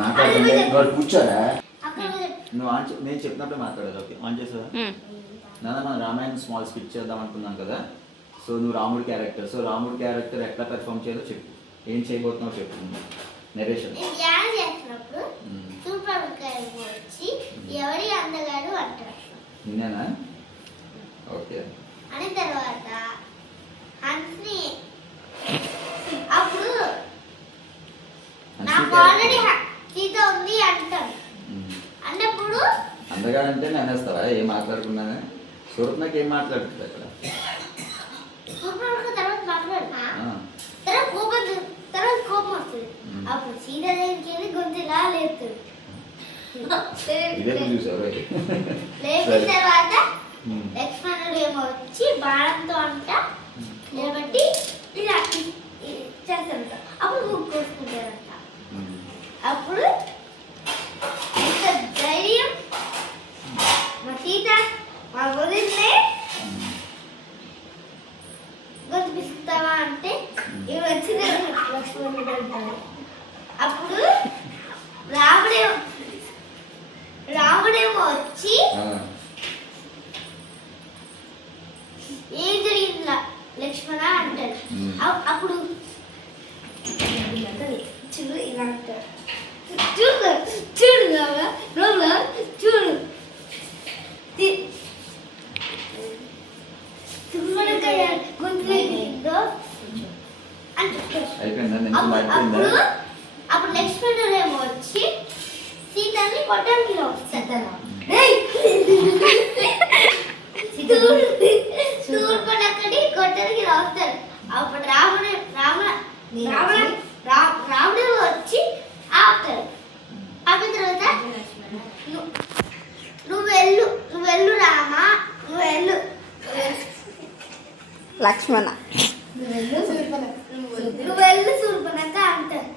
మాట్లాడుతుంటే వాడు కూర్చోరా నువ్వు నేను చెప్పినప్పుడే మాట్లాడాలి. ఓకే ఆన్ చేసావా? నాన్న మనం రామాయణం స్మాల్ స్కిట్ చేద్దాం అనుకున్నాం కదా. సో నువ్వు రాముడి క్యారెక్టర్. సో రాముడి క్యారెక్టర్ ఎట్లా పెర్ఫామ్ చేయాలో చెప్పు. ఏం చేయబోతున్నావు చెప్పు. నెరేషన్ నిన్నేనా? ఓకే. అని తర్వాత హన్స్ని అప్పుడు నాకు ఆల్రెడీ సీత ఉంది అంటాను. అన్నప్పుడు అందగా అంటే నేనేస్తావా? ఏం మాట్లాడుకున్నానే? సూరత్నకి ఏం మాట్లాడుతుంది అక్కడ? తర్వాత మాట్లాడుతున్నా తర్వాత కోపం వస్తుంది. అప్పుడు సీత దగ్గరికి వెళ్ళి గొంతులా లేపుతుంది. లేచిన తర్వాత లక్ష్మణుడు ఏమో వచ్చి బాణంతో అంట నిలబెట్టి ఇలా చేస్తారంట. అప్పుడు ముగ్గు కోసుకుంటారంట. అప్పుడు ఇంత ధైర్యం మా సీత మా వదిలే గొంతు పిస్తావా అంటే ఇవి వచ్చింది లక్ష్మణుడు అంటారు. అప్పుడు రాముడేమో వచ్చి ఏం జరిగిందా లక్ష్మణ అంటారు. అప్పుడు చూడు ఇలా అంటారు. చూడు చూడు చూడు గొంతు అప్పుడు లక్ష్మణుడు ఏమో వచ్చి సీతని కొట్టడానికి తూర్పనక్కడి కొట్టడానికి రాస్తాడు. అప్పుడు రాముడు వచ్చి ఆపుతాడు. ఆపిన తర్వాత నువ్వు వెళ్ళు రామా, నువ్వు వెళ్ళు లక్ష్మణ, నువ్వు వెళ్ళు సూర్పనక్క అంటారు.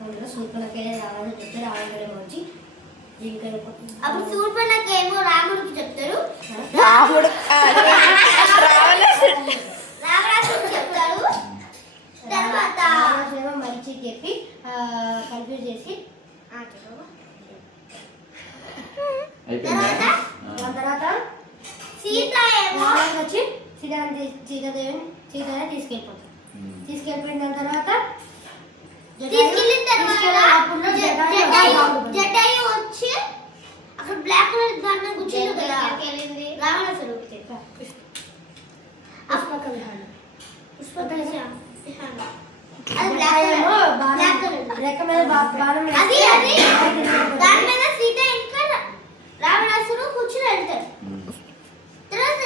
అప్పుడు సూర్పనక్క ఏమో రాముడికి చెప్తారు. రావణాసుడికి చెప్తారు. తర్వాత మంచి చెప్పి కన్ఫ్యూజ్ చేసి తర్వాత సీత ఏమో వచ్చి సీతాదేవిని తీసుకెళ్ళిపోతారు. తీసుకెళ్ళిపోయిన తర్వాత జటాయు వచ్చి అక్కడ బ్లాక్ కలర్ దాన్ని కూర్చోడు కదా. రావణాసుడు దాని మీద సీత ఇంకా రావణాసుడు కూర్చుని వెళ్తాడు. తర్వాత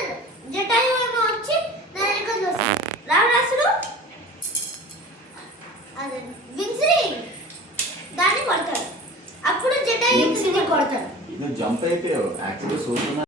జటాయు ఏమో వచ్చి దాని వెనకాల వస్తాడు. రావణాసుడు అదే విన్సిని దాన్ని కొడతాడు. అప్పుడు జటాయు కొడతాడు. జంప్ అయిపోయావు యాక్చువల్లీ.